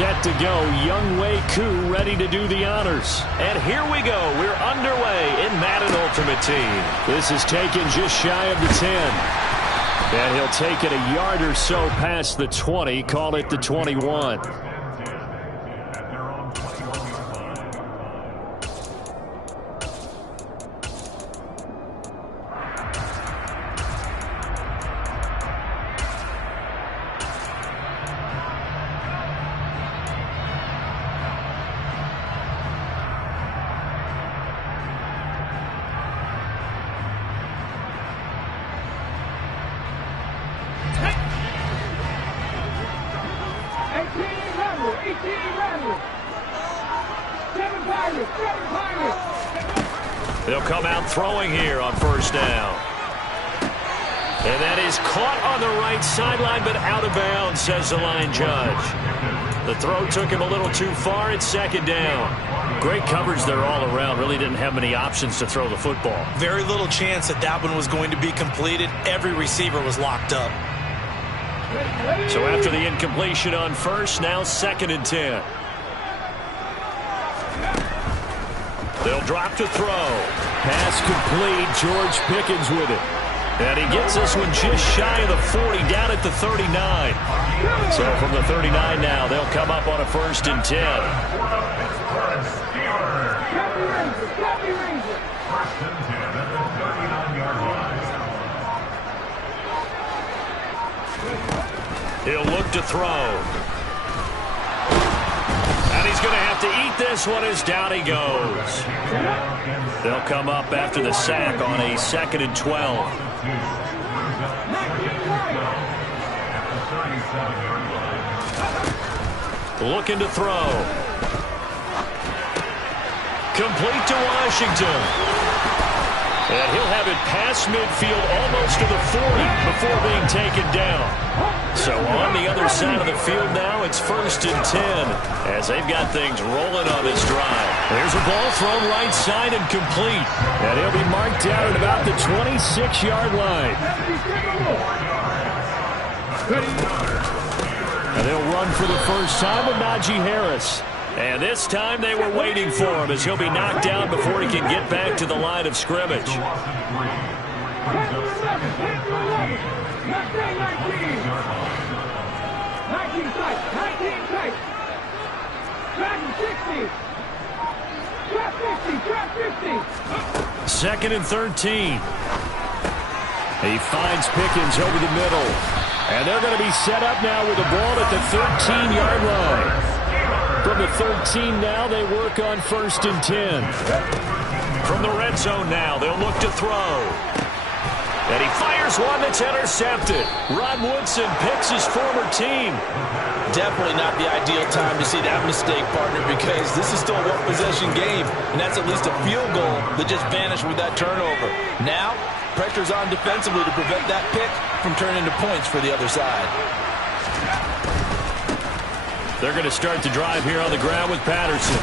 set to go. Younghoe Koo ready to do the honors. And here we go. We're underway in Madden Ultimate Team. This is taken just shy of the 10. And he'll take it a yard or so past the 20. Call it the 21. They'll come out throwing here on first down. And that is caught on the right sideline, but out of bounds, says the line judge. The throw took him a little too far. It's second down. Great coverage there all around. Really didn't have many options to throw the football. Very little chance that that one was going to be completed. Every receiver was locked up. So after the incompletion on first, now second and 10. They'll drop to throw. Pass complete. George Pickens with it. And he gets this one just shy of the 40, down at the 39. So from the 39 now, they'll come up on a first and 10. He'll look to throw. And he's going to have to eat this one as down he goes. They'll come up after the sack on a second and 12. Looking to throw. Complete to Washington. And he'll have it past midfield almost to the 40 before being taken down. So on the other side of the field now, it's first and 10 as they've got things rolling on this drive. There's a ball thrown right side and complete. And he'll be marked down at about the 26-yard line. And they'll run for the first time with Najee Harris. And this time they were waiting for him as he'll be knocked down before he can get back to the line of scrimmage. Second and 13. He finds Pickens over the middle. And they're going to be set up now with the ball at the 13-yard line. From the 13 now, they work on first and 10. From the red zone now, they'll look to throw. And he fires one that's intercepted. Ron Woodson picks his former team. Definitely not the ideal time to see that mistake, partner, because this is still a one-possession game, and that's at least a field goal that just vanished with that turnover. Now, pressure's on defensively to prevent that pick from turning into points for the other side. They're going to start the drive here on the ground with Patterson.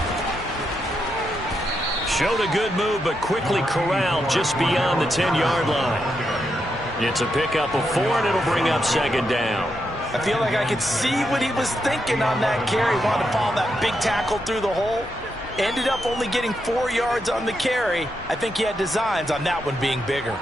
Showed a good move, but quickly corralled just beyond the 10-yard line. It's a pickup of 4, and it'll bring up second down. I feel like I could see what he was thinking on that carry. Wanted to follow that big tackle through the hole. Ended up only getting 4 yards on the carry. I think he had designs on that one being bigger.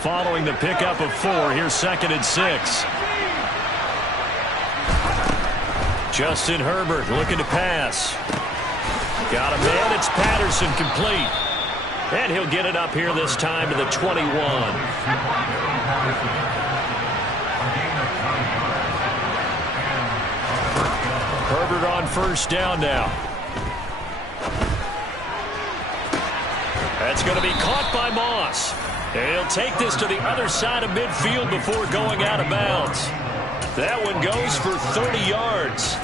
Following the pickup of 4, here's second and 6. Justin Herbert looking to pass. Got a man, it's Patterson, complete. And he'll get it up here this time to the 21. Herbert on first down now. That's going to be caught by Moss. And he'll take this to the other side of midfield before going out of bounds. That one goes for 30 yards.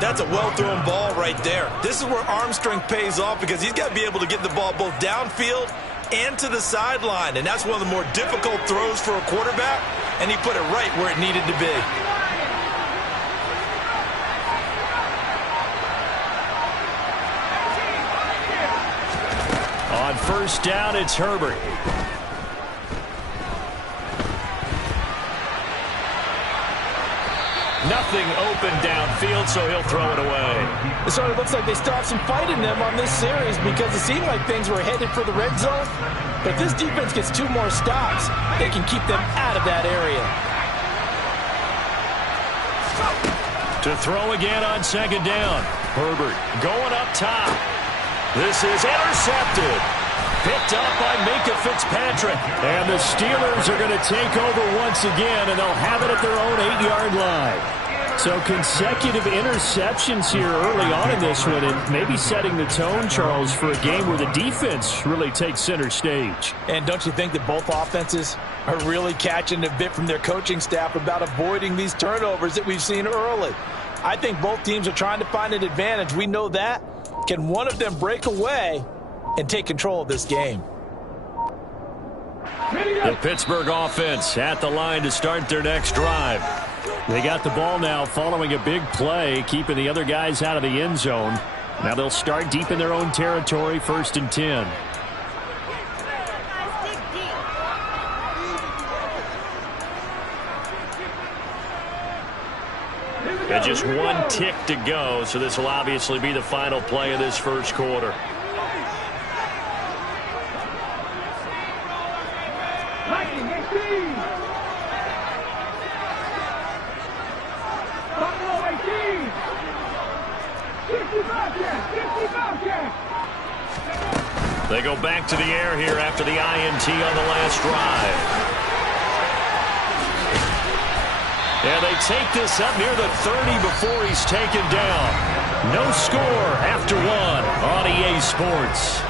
That's a well-thrown ball right there. This is where arm strength pays off because he's got to be able to get the ball both downfield and to the sideline. And that's one of the more difficult throws for a quarterback. And he put it right where it needed to be. On On first down, it's Herbert. Nothing open downfield, so he'll throw it away. It sort of looks like they still have some fight in them on this series because it seemed like things were headed for the red zone. But if this defense gets 2 more stops, they can keep them out of that area. To throw again on second down. Herbert going up top. This is intercepted. Picked up by Minkah Fitzpatrick. And the Steelers are going to take over once again, and they'll have it at their own 8-yard line. So consecutive interceptions here early on in this one, and maybe setting the tone, Charles, for a game where the defense really takes center stage. And don't you think that both offenses are really catching a bit from their coaching staff about avoiding these turnovers that we've seen early? I think both teams are trying to find an advantage. We know that. Can one of them break away and take control of this game? The Pittsburgh offense at the line to start their next drive. They got the ball now following a big play, keeping the other guys out of the end zone. Now they'll start deep in their own territory, 1st and 10. And just 1 tick to go, so this will obviously be the final play of this first quarter. They go back to the air here after the INT on the last drive. And they take this up near the 30 before he's taken down. No score after 1 on EA Sports.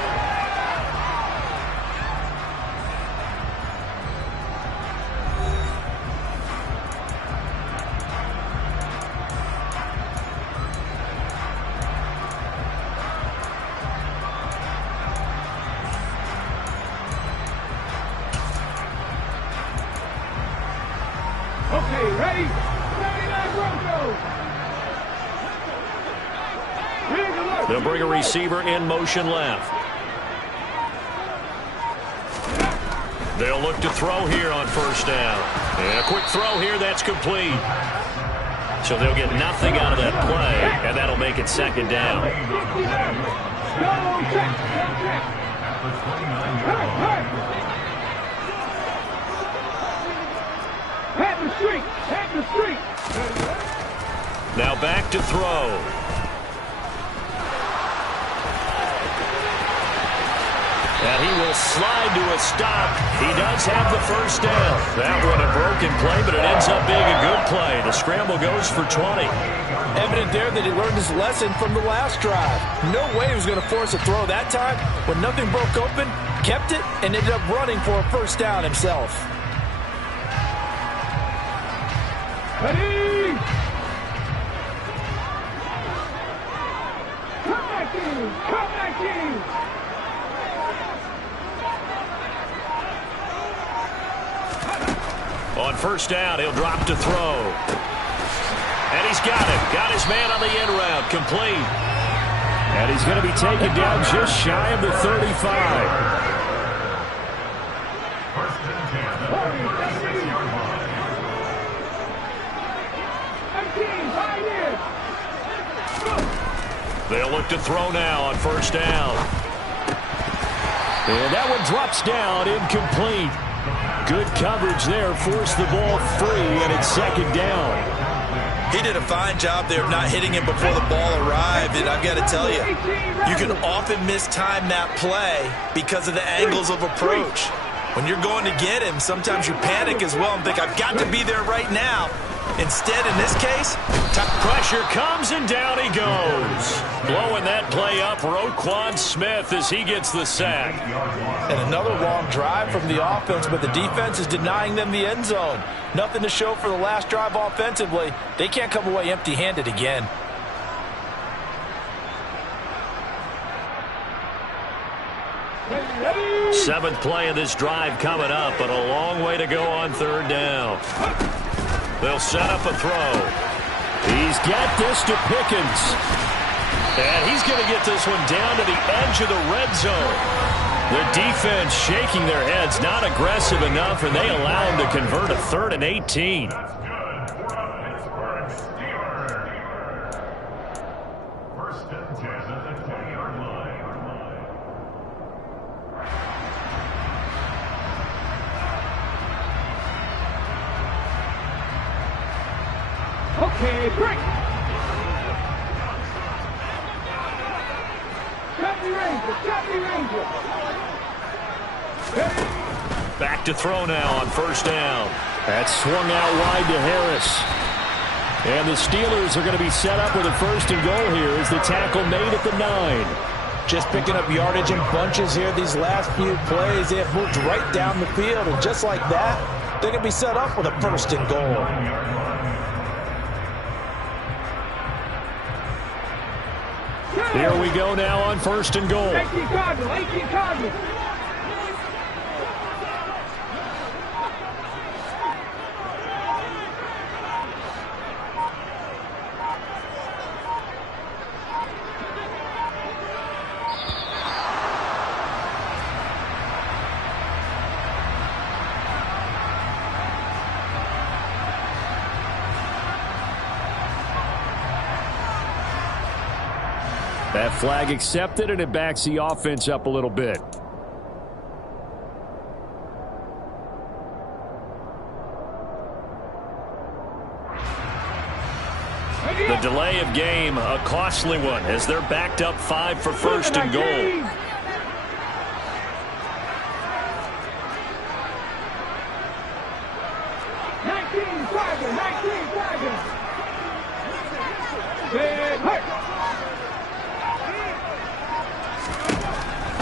They'll bring a receiver in motion left. They'll look to throw here on first down. And a quick throw here, that's complete. So they'll get nothing out of that play, and that'll make it second down. Now back to throw. And he will slide to a stop. He does have the first down. That one a broken play, but it ends up being a good play. The scramble goes for 20. Evident there that he learned his lesson from the last drive. No way he was going to force a throw that time. When nothing broke open, kept it, and ended up running for a first down himself. Ready? Come back in! Come back in! On first down, he'll drop to throw. And he's got it. Got his man on the end route. Complete. And he's going to be taken down just shy of the 35. They'll look to throw now on first down. And that one drops down, incomplete. Good coverage there, forced the ball free, and it's second down. He did a fine job there of not hitting him before the ball arrived, and I've got to tell you, you can often mistime that play because of the angles of approach. When you're going to get him, sometimes you panic as well and think, I've got to be there right now. Instead, in this case, pressure comes, and down he goes. Blowing that play up, Roquan Smith, as he gets the sack. And another long drive from the offense, but the defense is denying them the end zone. Nothing to show for the last drive offensively. They can't come away empty-handed again. Seventh play of this drive coming up, but a long way to go on third down. They'll set up a throw. He's got this to Pickens. And he's going to get this one down to the edge of the red zone. The defense shaking their heads, not aggressive enough, and they allow them to convert a 3rd and 18. Okay, break. Copy Ranger. Back to throw now on 1st down. That's swung out wide to Harris. And the Steelers are going to be set up with a 1st and goal here as the tackle made at the 9. Just picking up yardage in bunches here these last few plays. They have moved right down the field, and just like that, they're going to be set up with a 1st and goal. Here we go now on 1st and goal. 18 Cardinals. That flag accepted, and it backs the offense up a little bit. The delay of game, a costly one, as they're backed up 5 for 1st and goal.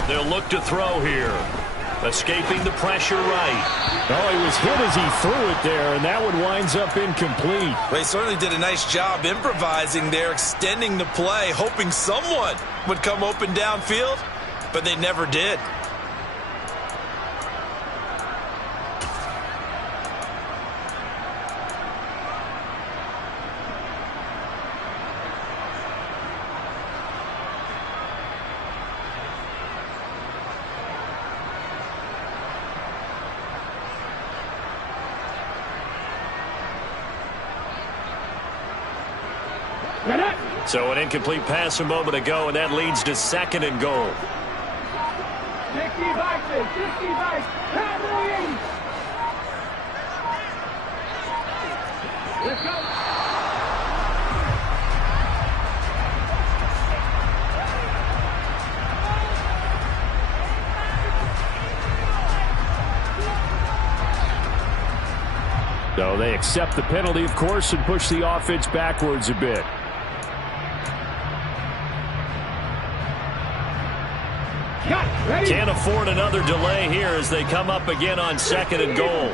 They'll look to throw here. Escaping the pressure right. Oh, he was hit as he threw it there, and that one winds up incomplete. Well, he certainly did a nice job improvising there, extending the play, hoping someone would come open downfield, but they never did. So an incomplete pass a moment ago, and that leads to 2nd and goal. 60 Vikings. Let's go. So they accept the penalty, of course, and push the offense backwards a bit. Can't afford another delay here as they come up again on 2nd and goal.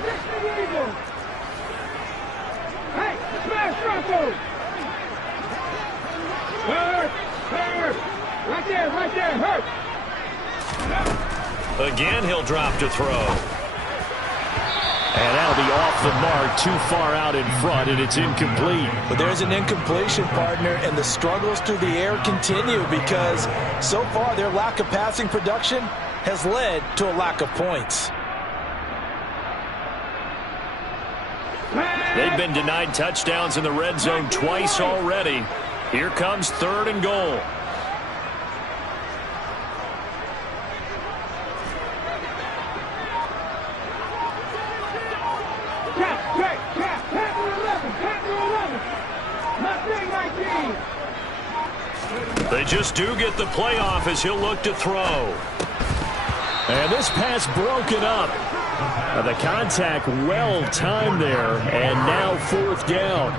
Hey, smash Russell! Hurt! Right there, hurt! Again, he'll drop to throw. And that'll be off the mark, too far out in front, and it's incomplete. But there's an incompletion, partner, and the struggles through the air continue because so far their lack of passing production has led to a lack of points. They've been denied touchdowns in the red zone twice already. Here comes 3rd and goal. They just do get the playoff as he'll look to throw. And this pass broken up. The contact well timed there, and now 4th down.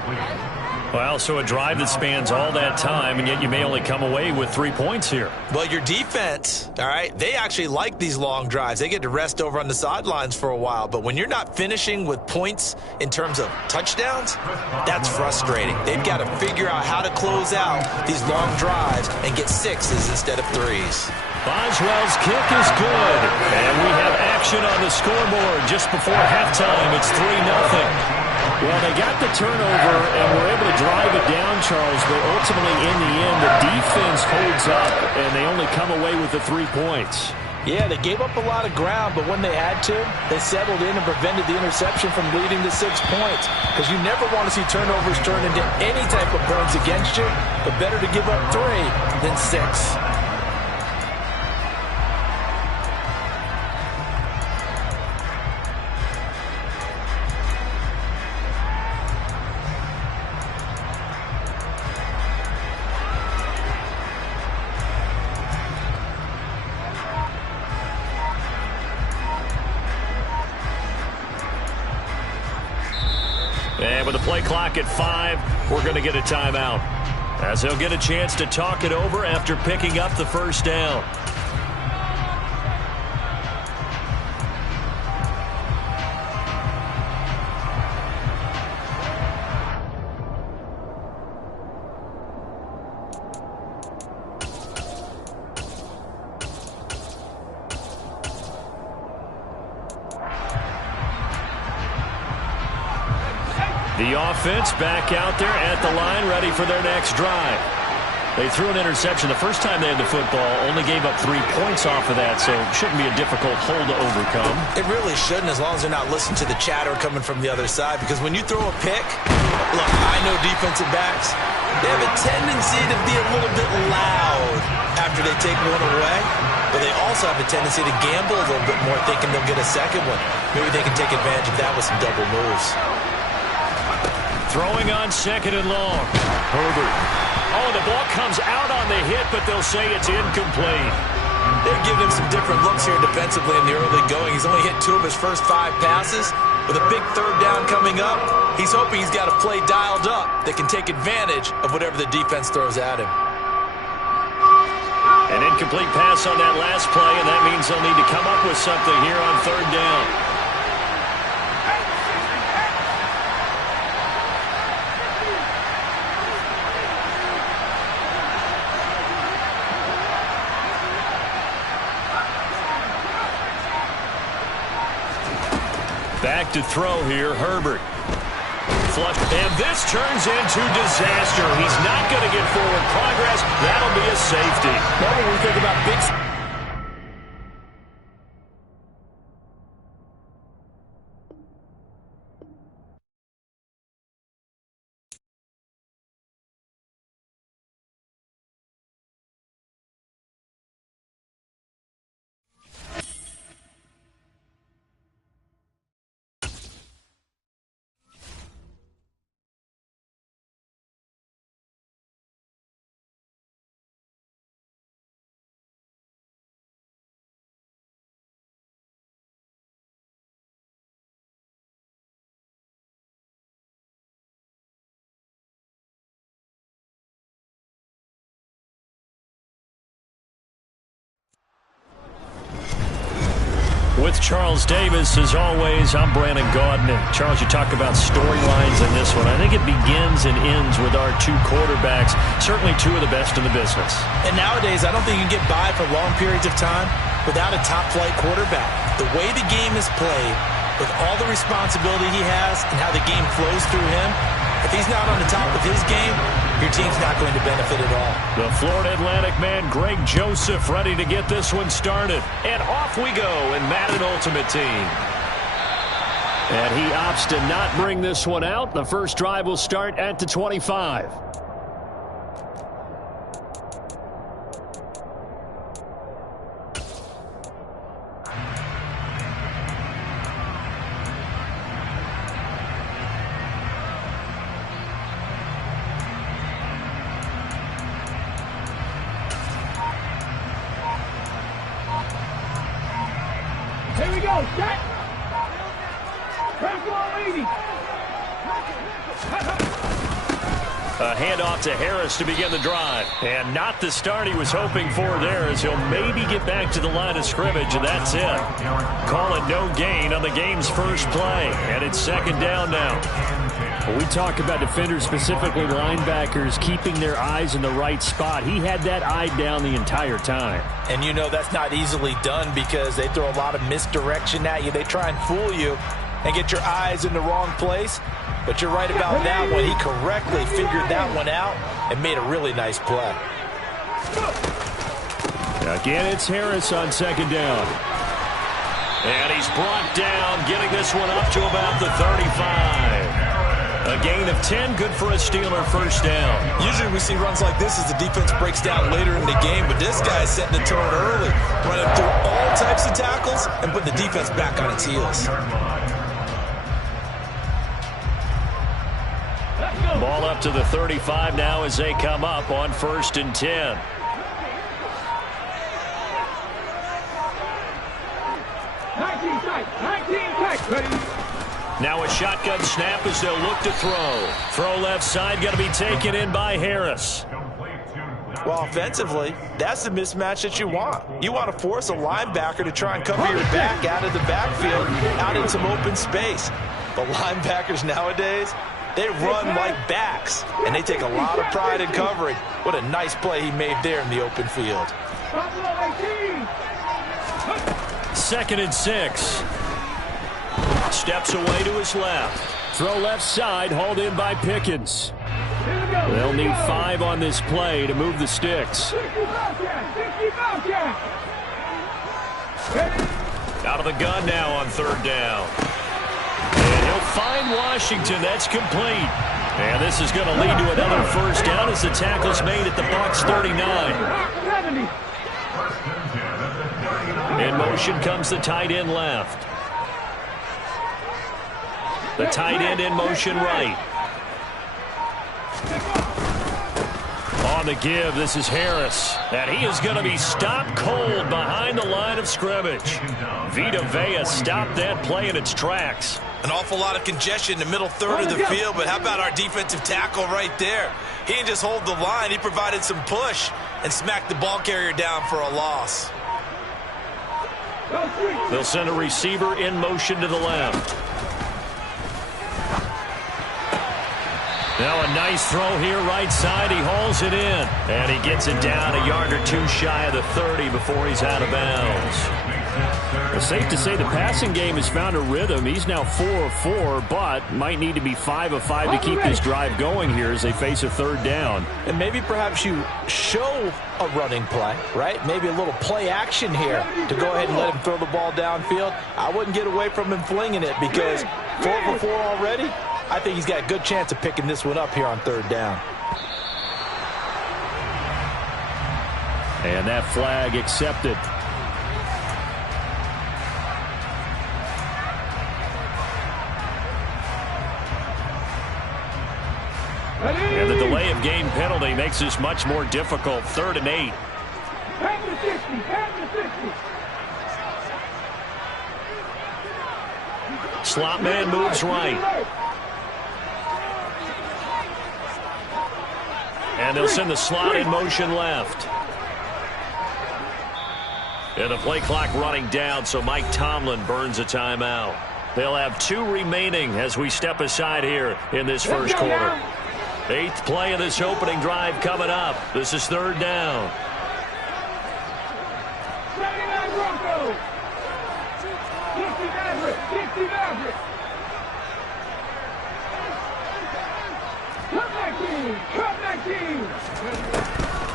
Well, so a drive that spans all that time, and yet you may only come away with 3 points here. Well, your defense, all right, they actually like these long drives. They get to rest over on the sidelines for a while. But when you're not finishing with points in terms of touchdowns, that's frustrating. They've got to figure out how to close out these long drives and get 6s instead of 3s. Boswell's kick is good. And we have action on the scoreboard just before halftime. It's 3-0. Well, they got the turnover and were able to drive it down, Charles, but ultimately in the end, the defense holds up, and they only come away with the 3 points. Yeah, they gave up a lot of ground, but when they had to, they settled in and prevented the interception from leading to 6 points. Because you never want to see turnovers turn into any type of points against you, but better to give up 3 than 6. And with the play clock at 5, we're going to get a timeout, as they'll get a chance to talk it over after picking up the first down. The offense back out there at the line, ready for their next drive. They threw an interception the first time they had the football, only gave up 3 points off of that, so it shouldn't be a difficult hole to overcome. It really shouldn't, as long as they're not listening to the chatter coming from the other side, because when you throw a pick, look, I know defensive backs, they have a tendency to be a little bit loud after they take one away, but they also have a tendency to gamble a little bit more, thinking they'll get a second one. Maybe they can take advantage of that with some double moves. Throwing on 2nd and long. Herbert. Oh, the ball comes out on the hit, but they'll say it's incomplete. They're giving him some different looks here defensively in the early going. He's only hit 2 of his first 5 passes. With a big 3rd down coming up, he's hoping he's got a play dialed up that can take advantage of whatever the defense throws at him. An incomplete pass on that last play, and that means they'll need to come up with something here on 3rd down. Back to throw here, Herbert. Flush, and this turns into disaster. He's not going to get forward progress. That'll be a safety. Now when we think about big... With Charles Davis, as always, I'm Brandon Gaudin. Charles, you talk about storylines in this one. I think it begins and ends with our 2 quarterbacks, certainly 2 of the best in the business. And nowadays, I don't think you can get by for long periods of time without a top-flight quarterback. The way the game is played, with all the responsibility he has and how the game flows through him, if he's not on the top of his game, your team's not going to benefit at all. The Florida Atlantic man, Greg Joseph, ready to get this one started. And off we go in Madden Ultimate Team. And he opts to not bring this one out. The first drive will start at the 25. Here we go, set. Press 180. A handoff to Harris to begin the drive. And not the start he was hoping for there, as he'll maybe get back to the line of scrimmage, and that's it. Call it no gain on the game's first play. And it's 2nd down now. We talk about defenders, specifically linebackers, keeping their eyes in the right spot. He had that eye down the entire time. And you know that's not easily done because they throw a lot of misdirection at you. They try and fool you and get your eyes in the wrong place. But you're right about that one. He correctly figured that one out and made a really nice play. Again, it's Harris on second down. And he's brought down, getting this one up to about the 35. A gain of 10, good for a Steeler first down. Usually we see runs like this as the defense breaks down later in the game, but this guy's setting the tone early, running through all types of tackles and putting the defense back on its heels. Ball up to the 35 now as they come up on 1st and 10. Now a shotgun snap as they'll look to throw. Throw left side, going to be taken in by Harris. Well, offensively, that's the mismatch that you want. You want to force a linebacker to try and cover your back out of the backfield, out in some open space. But linebackers nowadays, they run like backs, and they take a lot of pride in covering. What a nice play he made there in the open field. 2nd and 6. Steps away to his left. Throw left side, hauled in by Pickens. They'll need 5 on this play to move the sticks. Out of the gun now on 3rd down. And he'll find Washington. That's complete. And this is going to lead to another first down as the tackle's made at the Bucs 39. In motion comes the tight end left. The tight end in motion right. On the give, this is Harris. And he is going to be stopped cold behind the line of scrimmage. Vita Vea stopped that play in its tracks. An awful lot of congestion in the middle third of the field, but how about our defensive tackle right there? He didn't just hold the line, he provided some push and smacked the ball carrier down for a loss. They'll send a receiver in motion to the left. Now a nice throw here right side. He hauls it in. And he gets it down a yard or two shy of the 30 before he's out of bounds. It's safe to say the passing game has found a rhythm. He's now 4 of 4, but might need to be 5 of 5 to keep this drive going here as they face a 3rd down. And maybe perhaps you show a running play, right? Maybe a little play action here to go ahead and let him throw the ball downfield. I wouldn't get away from him flinging it because 4 for 4 already. I think he's got a good chance of picking this one up here on 3rd down. And that flag accepted. And the delay of game penalty makes this much more difficult. 3rd and 8. Slot man moves right. And they'll send the slot in motion left. And the play clock running down, so Mike Tomlin burns a timeout. They'll have 2 remaining as we step aside here in this first quarter. 8th play of this opening drive coming up. This is 3rd down.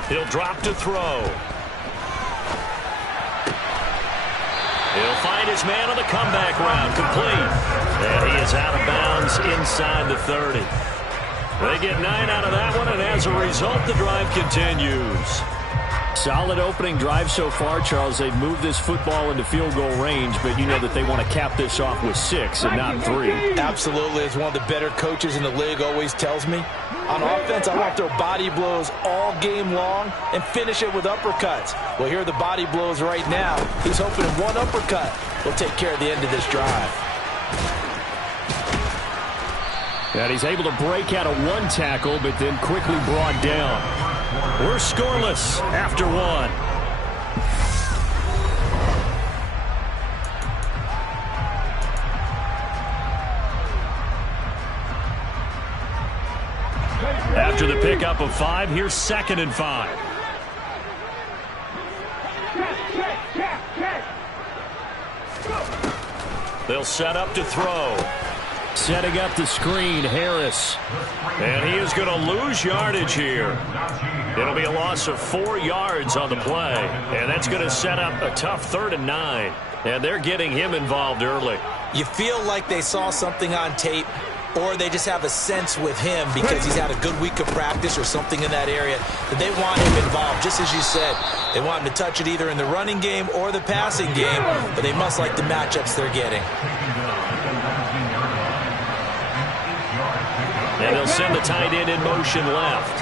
He'll drop to throw. He'll find his man on the comeback route, complete. And he is out of bounds inside the 30. They get 9 out of that one, and as a result, the drive continues. Solid opening drive so far, Charles. They've moved this football into field goal range, but you know that they want to cap this off with 6 and not 3. Absolutely. As one of the better coaches in the league always tells me, on offense, I want to throw body blows all game long and finish it with uppercuts. Well, here are the body blows right now. He's hoping one uppercut will take care of the end of this drive. And he's able to break out of 1 tackle, but then quickly brought down. We're scoreless after 1. After the pickup of 5, here's 2nd and 5. They'll set up to throw. Setting up the screen, Harris. And he is going to lose yardage here. It'll be a loss of 4 yards on the play. And that's going to set up a tough 3rd and 9. And they're getting him involved early. You feel like they saw something on tape, or they just have a sense with him because he's had a good week of practice or something in that area that they want him involved. Just as you said, they want him to touch it either in the running game or the passing game, but they must like the matchups they're getting. And they'll send the tight end in motion left.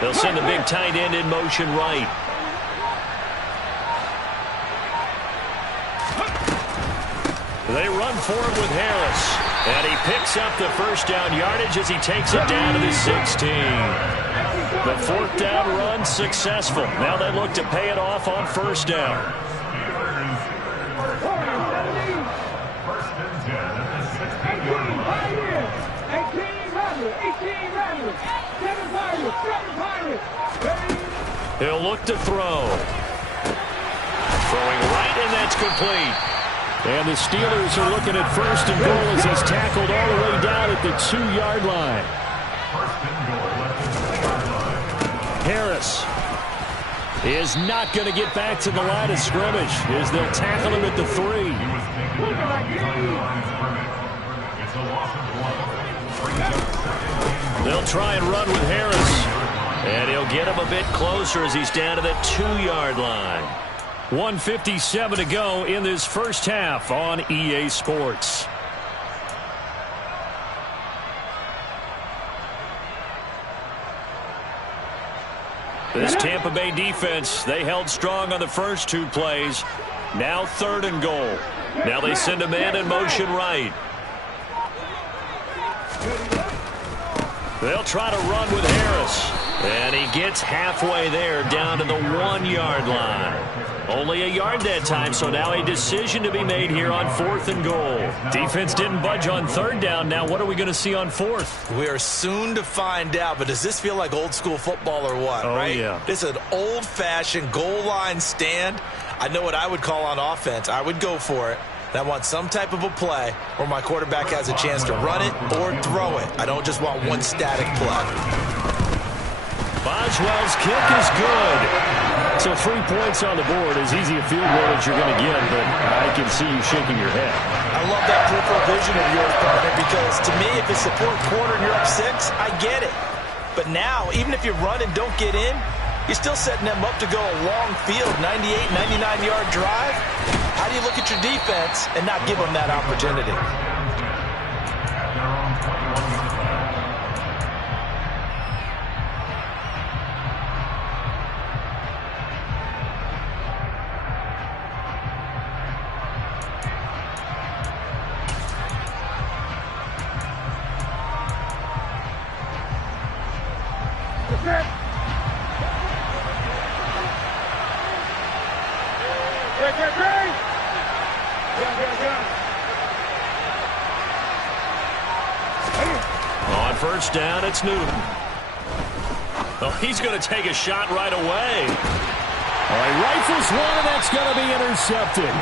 They'll send the big tight end in motion right. They run forward with Harris. And he picks up the first down yardage as he takes it down to the 16. The 4th down run successful. Now they look to pay it off on 1st down. He'll look to throw. Throwing right, and that's complete. And the Steelers are looking at 1st and goal as he's tackled all the way down at the 2-yard line. Harris is not going to get back to the line of scrimmage as they'll tackle him at the 3. They'll try and run with Harris. And he'll get him a bit closer as he's down to the 2-yard line. 1:57 to go in this first half on EA Sports. This Tampa Bay defense, they held strong on the first 2 plays. Now 3rd and goal. Now they send a man in motion right. They'll try to run with Harris. And he gets halfway there down to the 1-yard line. Only a yard that time, so now a decision to be made here on 4th and goal. Defense didn't budge on 3rd down. Now what are we going to see on 4th? We are soon to find out, but does this feel like old school football or what, right? Yeah. This is an old-fashioned goal line stand. I know what I would call on offense. I would go for it. And I want some type of a play where my quarterback has a chance to run it or throw it. I don't just want one static play. Boswell's kick is good. So 3 points on the board, as easy a field goal as you're going to get, but I can see you shaking your head. I love that peripheral vision of yours, partner, because to me, if it's the 4th quarter and you're up 6, I get it. But now, even if you run and don't get in, you're still setting them up to go a long field, 98, 99-yard drive. How do you look at your defense and not give them that opportunity? On 1st down, it's Newton. Oh, he's going to take a shot right away. He rifles one, and that's going to be intercepted.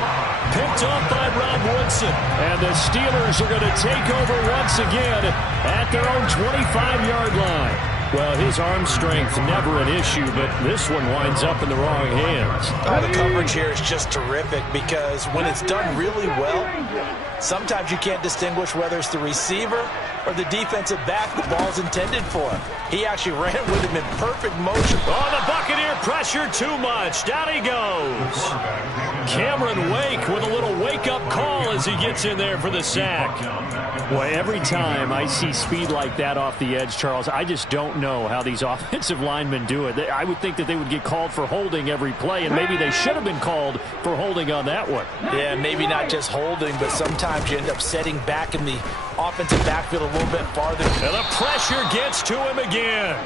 Picked off by Rob Woodson. And the Steelers are going to take over once again at their own 25-yard line. Well, his arm strength never an issue, but this one winds up in the wrong hands. Oh, the coverage here is just terrific because when it's done really well, sometimes you can't distinguish whether it's the receiver or the defensive back the ball's intended for. He actually ran with him in perfect motion. Oh, the Buccaneer pressure too much. Down he goes. Cameron Wake with a little wake-up call as he gets in there for the sack. Boy, every time I see speed like that off the edge, Charles, I just don't know how these offensive linemen do it. I would think that they would get called for holding every play, and maybe they should have been called for holding on that one. Yeah, maybe not just holding, but sometimes you end up setting back in the offensive backfield a little bit farther. And the pressure gets to him again.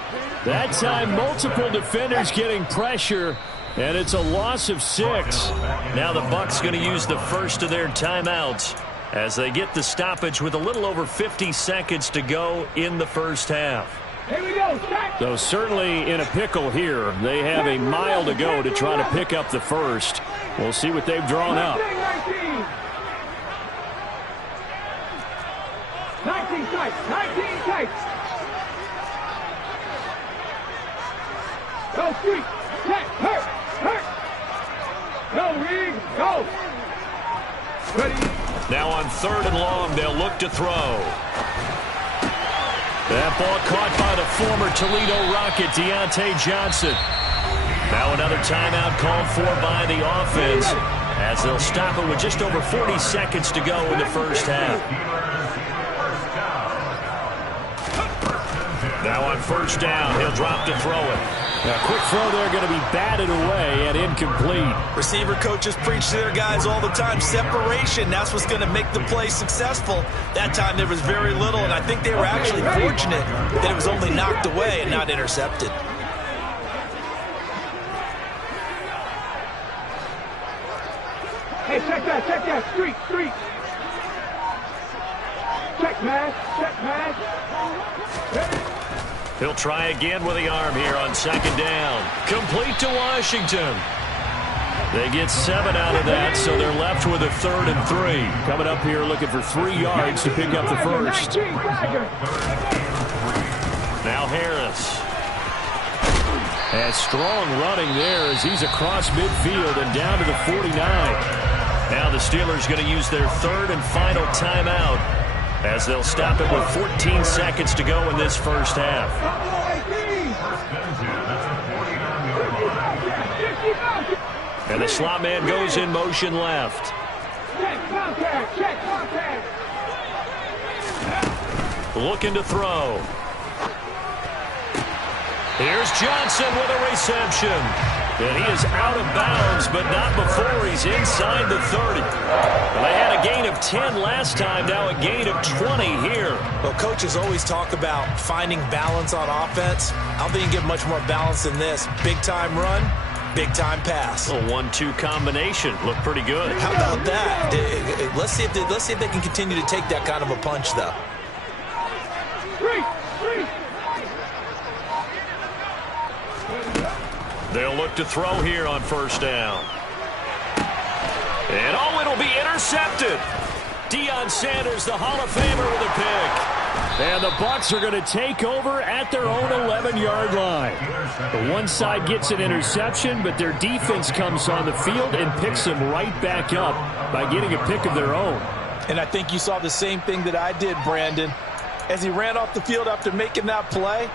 That time, multiple defenders getting pressure, and it's a loss of 6. Now the Bucs going to use the first of their timeouts as they get the stoppage with a little over 50 seconds to go in the first half. Here we go. So certainly in a pickle here. They have a mile to go to try to pick up the first. We'll see what they've drawn up. 19 tight. 19 tight. Go, street. Check. Hurt. Go, Reed. Go. Ready. Now on 3rd and long, they'll look to throw. That ball caught by the former Toledo Rocket, Deontay Johnson. Now another timeout called for by the offense, as they'll stop it with just over 40 seconds to go in the first half. Now on 1st down, he'll drop to throw it. A quick throw there, going to be batted away and incomplete. Receiver coaches preach to their guys all the time. Separation, that's what's going to make the play successful. That time there was very little, and I think they were actually fortunate that it was only knocked away and not intercepted. Hey, check that. Street. Check, man. He'll try again with the arm here on 2nd down. Complete to Washington. They get 7 out of that, so they're left with a 3rd and 3. Coming up here looking for 3 yards to pick up the first. Now Harris. And strong running there as he's across midfield and down to the 49. Now the Steelers going to use their 3rd and final timeout, as they'll stop it with 14 seconds to go in this first half. And the slot man goes in motion left. Looking to throw. Here's Johnson with a reception. And he is out of bounds, but not before he's inside the 30. Well, they had a gain of 10 last time, now a gain of 20 here. Well, coaches always talk about finding balance on offense. I don't think you get much more balance than this. Big-time run, big-time pass. A 1-2 combination. Looked pretty good. How about that? Let's see if they can continue to take that kind of a punch, though. They'll look to throw here on 1st down. And it'll be intercepted. Deion Sanders, the Hall of Famer, with a pick. And the Bucs are going to take over at their own 11-yard line. The one side gets an interception, but their defense comes on the field and picks them right back up by getting a pick of their own. And I think you saw the same thing that I did, Brandon. As he ran off the field after making that play,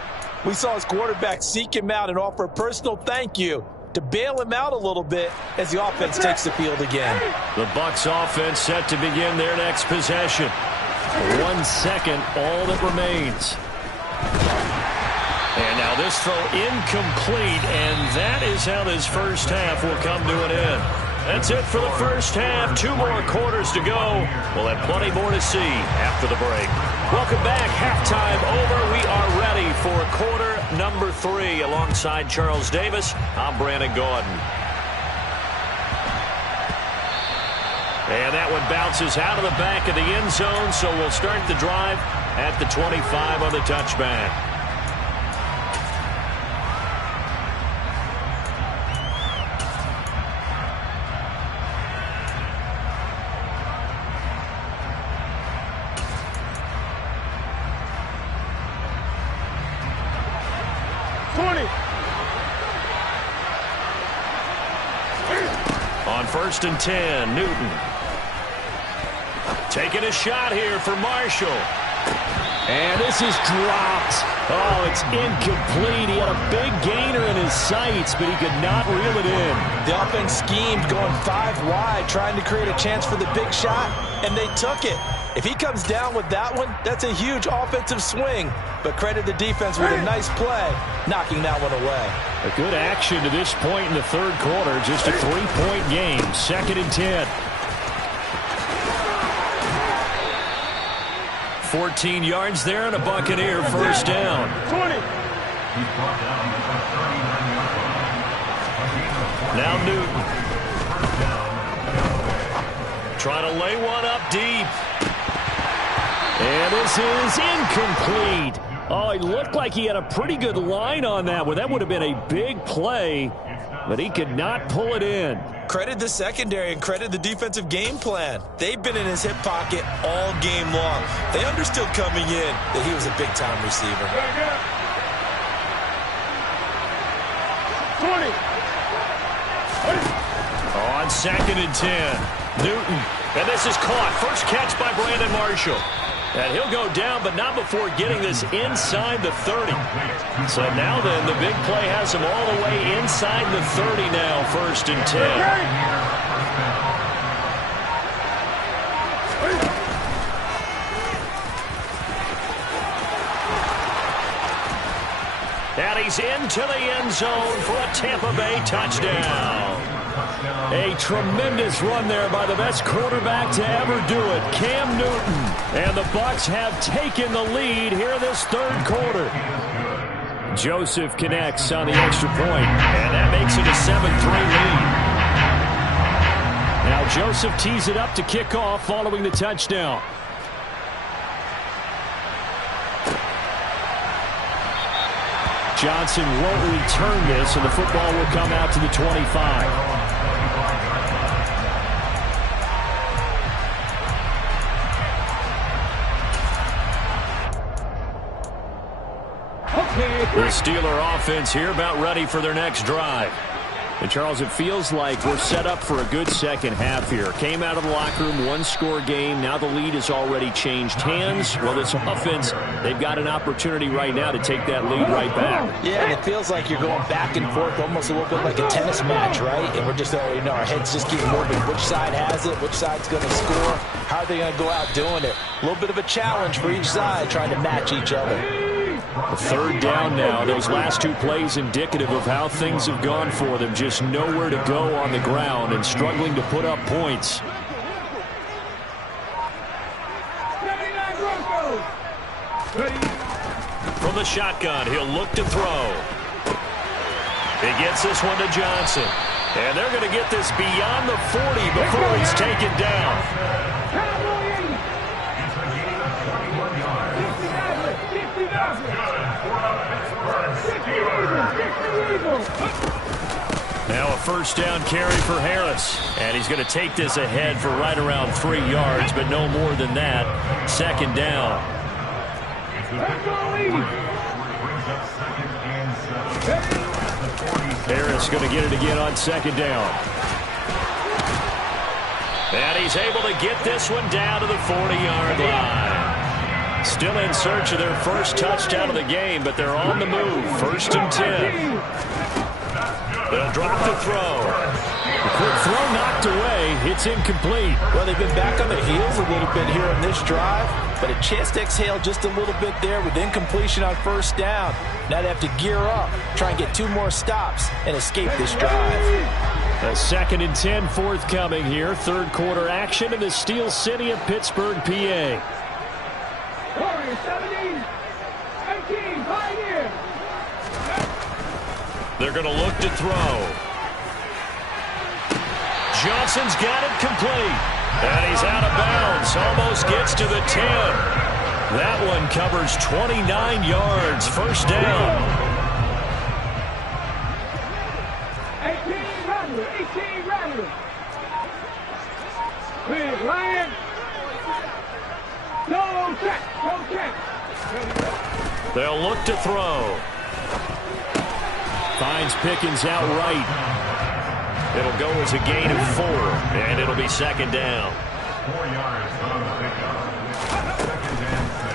we saw his quarterback seek him out and offer a personal thank you to bail him out a little bit as the offense takes the field again. The Bucs offense set to begin their next possession. 1 second, all that remains. And now this throw incomplete, and that is how this first half will come to an end. That's it for the first half. 2 more quarters to go. We'll have plenty more to see after the break. Welcome back. Halftime over. We are ready for quarter number 3. Alongside Charles Davis, I'm Brandon Gaudin. And that one bounces out of the back of the end zone, so we'll start the drive at the 25 on the touchback. On 1st and 10, Newton. Taking a shot here for Marshall. And this is dropped. Oh, it's incomplete. He had a big gainer in his sights, but he could not reel it in. The offense schemed, going 5 wide, trying to create a chance for the big shot, and they took it. If he comes down with that one, that's a huge offensive swing. But credit the defense with a nice play, knocking that one away. A good action to this point in the 3rd quarter. Just a 3-point game. 2nd and 10. 14 yards there and a Buccaneer first down. 20. Now Newton. Trying to lay one up deep. And this is incomplete. Oh, it looked like he had a pretty good line on that one. That would have been a big play. but he could not pull it in. Credit the secondary and credit the defensive game plan. They've been in his hip pocket all game long. They understood coming in that he was a big-time receiver. 20. On 2nd and 10, Newton. And this is caught. First catch by Brandon Marshall. And he'll go down, but not before getting this inside the 30. So now then, the big play has him all the way inside the 30 now, 1st and 10. And he's into the end zone for a Tampa Bay touchdown. A tremendous run there by the best quarterback to ever do it, Cam Newton. And the Bucs have taken the lead here in this 3rd quarter. Joseph connects on the extra point, and that makes it a 7-3 lead. Now Joseph tees it up to kick off following the touchdown. Johnson won't return this, and the football will come out to the 25. The Steeler offense here about ready for their next drive. And Charles, it feels like we're set up for a good second half here. Came out of the locker room, 1-score game. Now the lead has already changed hands. Well, this offense, they've got an opportunity right now to take that lead right back. Yeah, and it feels like you're going back and forth, almost a little bit like a tennis match, right? And we're just already know our heads just keep moving. Which side has it? Which side's going to score? How are they going to go out doing it? A little bit of a challenge for each side, trying to match each other. A 3rd down now. Those last 2 plays indicative of how things have gone for them. Just nowhere to go on the ground and struggling to put up points. From the shotgun, he'll look to throw. He gets this one to Johnson. And they're going to get this beyond the 40 before he's taken down. Now a 1st down carry for Harris. And he's going to take this ahead for right around 3 yards, but no more than that. 2nd down. Harris going to get it again on 2nd down. And he's able to get this one down to the 40-yard line. Still in search of their first touchdown of the game, but they're on the move. 1st and 10. They'll drop the throw. The quick throw knocked away. It's incomplete. Well, they've been back on their heels a little bit here on this drive, but a chance to exhale just a little bit there with incompletion on 1st down. Now they have to gear up, try and get 2 more stops, and escape this drive. A 2nd and 10 forthcoming here. 3rd quarter action in the Steel City of Pittsburgh, PA. 18, Pioneer. They're going to look to throw. Johnson's got it complete. And he's out of bounds. Almost gets to the 10. That one covers 29 yards. 1st down. 18 Rattler. Big Lion. No check. They'll look to throw. Finds Pickens outright. It'll go as a gain of 4, and it'll be 2nd down. 4 yards on the pickup.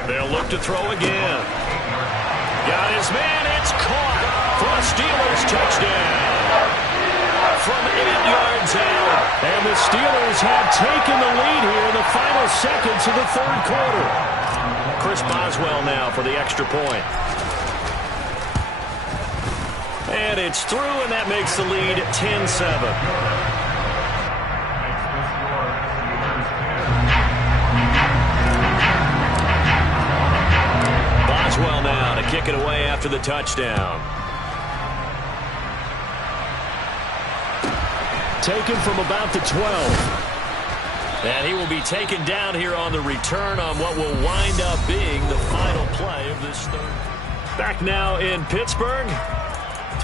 They'll look to throw again. Got his man. It's caught for a Steelers touchdown. From 8 yards out. And the Steelers have taken the lead here in the final seconds of the 3rd quarter. Chris Boswell now for the extra point. And it's through, and that makes the lead 10-7. Boswell now to kick it away after the touchdown. Taken from about the 12. And he will be taken down here on the return on what will wind up being the final play of this 3rd. Back now in Pittsburgh.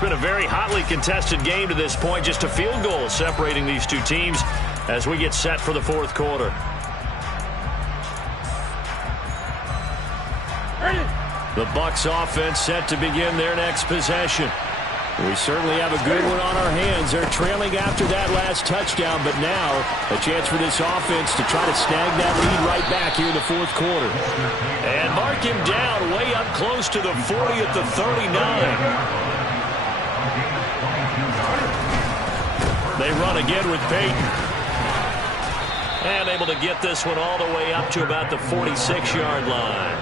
It's been a very hotly contested game to this point. Just a field goal separating these two teams as we get set for the fourth quarter. The Bucs offense set to begin their next possession. We certainly have a good one on our hands. They're trailing after that last touchdown, but now a chance for this offense to try to snag that lead right back here in the fourth quarter. And mark him down way up close to the 40 at the 39. They run again with Peyton. And able to get this one all the way up to about the 46-yard line.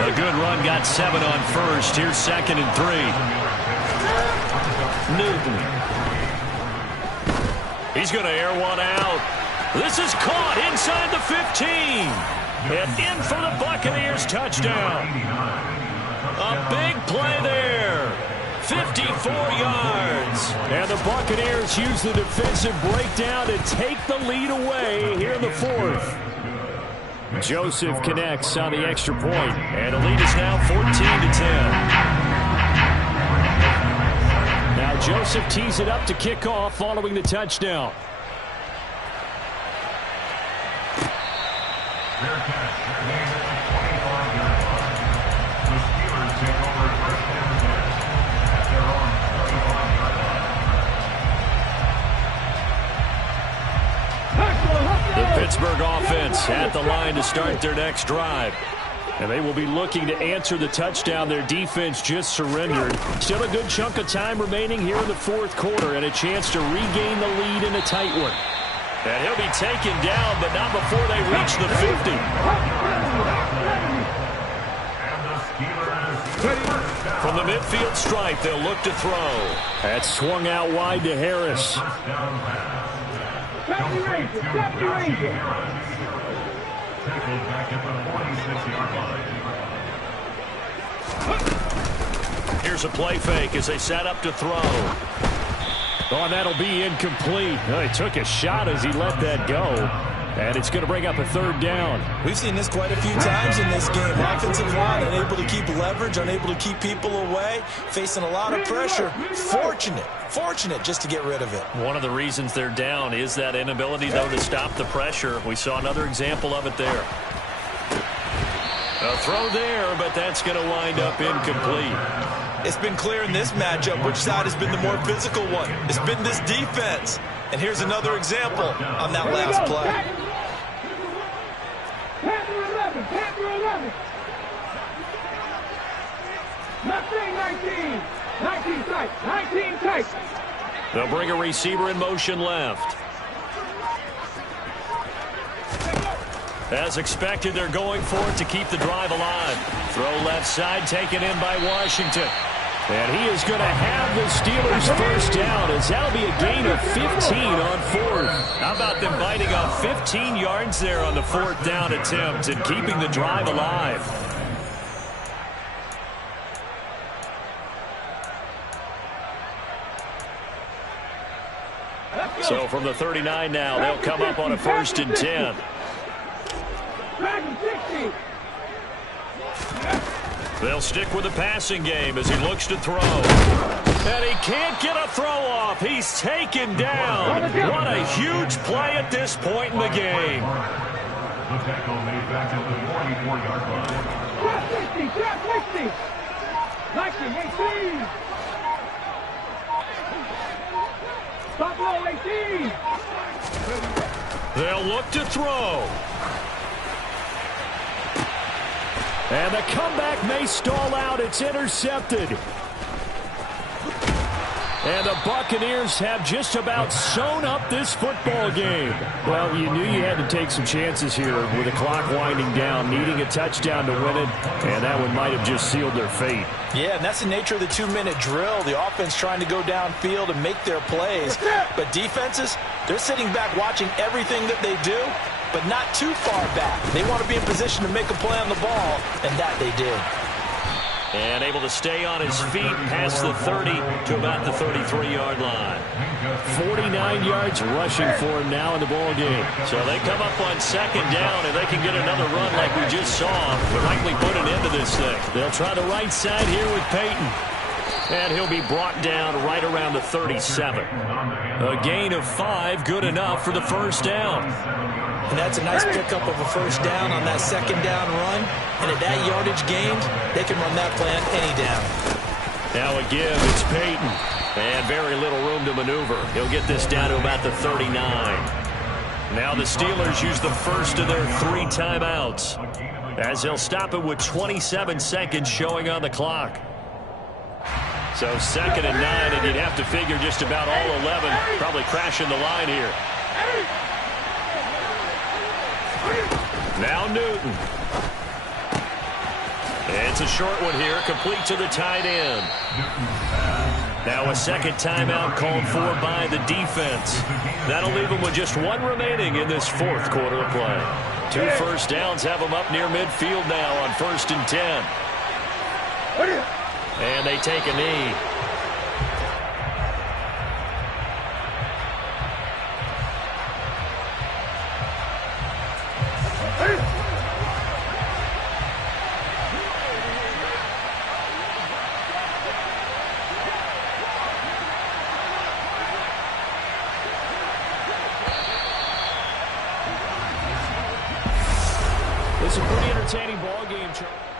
A good run, got 7 on first. Here's 2nd and 3. Newton. He's going to air one out. This is caught inside the 15. And in for the Buccaneers touchdown. A big play there. 54 yards. And the Buccaneers use the defensive breakdown to take the lead away here in the fourth. Joseph connects on the extra point. And the lead is now 14-10. Now Joseph tees it up to kick off following the touchdown. Their catch, their game at the 25-yard line. The Steelers take over first and 10 at their own 25-yard line. The Pittsburgh offense at the line to start their next drive. And they will be looking to answer the touchdown their defense just surrendered. Still a good chunk of time remaining here in the fourth quarter and a chance to regain the lead in a tight one. And he'll be taken down, but not before they reach the 50. From the midfield stripe, they'll look to throw. That swung out wide to Harris. Tackled back at the 46-yard line. Here's a play fake as they set up to throw. Oh, that'll be incomplete. Oh, he took a shot as he let that go. And it's going to bring up a third down. We've seen this quite a few times in this game. Offensive line unable to keep leverage, unable to keep people away, facing a lot of pressure. Fortunate just to get rid of it. One of the reasons they're down is that inability, though, to stop the pressure. We saw another example of it there. A throw there, but that's going to wind up incomplete. It's been clear in this matchup which side has been the more physical one. It's been this defense. And here's another example on that last play. Panther 11, Panther 11. Nothing, 19 tight, 19 tight. They'll bring a receiver in motion left. As expected, they're going for it to keep the drive alive. Throw left side, taken in by Washington. And he is going to have the Steelers first down as that'll be a gain of 15 on fourth. How about them biting off 15 yards there on the fourth down attempt and keeping the drive alive? So from the 39 now, they'll come up on a 1st and 10. They'll stick with the passing game as he looks to throw. And he can't get a throw off. He's taken down. What a huge play at this point in the game. The tackle made back at the 44-yard line. 60, 19, 18. Buffalo 18. They'll look to throw. And the comeback may stall out. It's intercepted. And the Buccaneers have just about sewn up this football game. Well, you knew you had to take some chances here with the clock winding down, needing a touchdown to win it, and that one might have just sealed their fate. Yeah, and that's the nature of the 2-minute drill. The offense trying to go downfield and make their plays. But defenses, they're sitting back watching everything that they do, but not too far back. They want to be in position to make a play on the ball, and that they did. And able to stay on his feet past the 30 to about the 33-yard line. 49 yards rushing for him now in the ball game. So they come up on 2nd down, and they can get another run like we just saw. Would likely put an end to this thing. They'll try the right side here with Peyton. And he'll be brought down right around the 37. A gain of 5, good enough for the first down. And that's a nice pickup of a first down on that second down run. And at that yardage gained, they can run that plan any down. Now a give, it's Peyton. And very little room to maneuver. He'll get this down to about the 39. Now the Steelers use the first of their 3 timeouts, as they'll stop it with 27 seconds showing on the clock. So 2nd and 9, and you'd have to figure just about all 11 probably crashing the line here. Now Newton. It's a short one here, complete to the tight end. Now a second timeout called for by the defense. That'll leave them with just 1 remaining in this 4th quarter of play. 2 first downs have them up near midfield now on 1st and 10. And they take a knee. It's a pretty entertaining ball game, Charlie.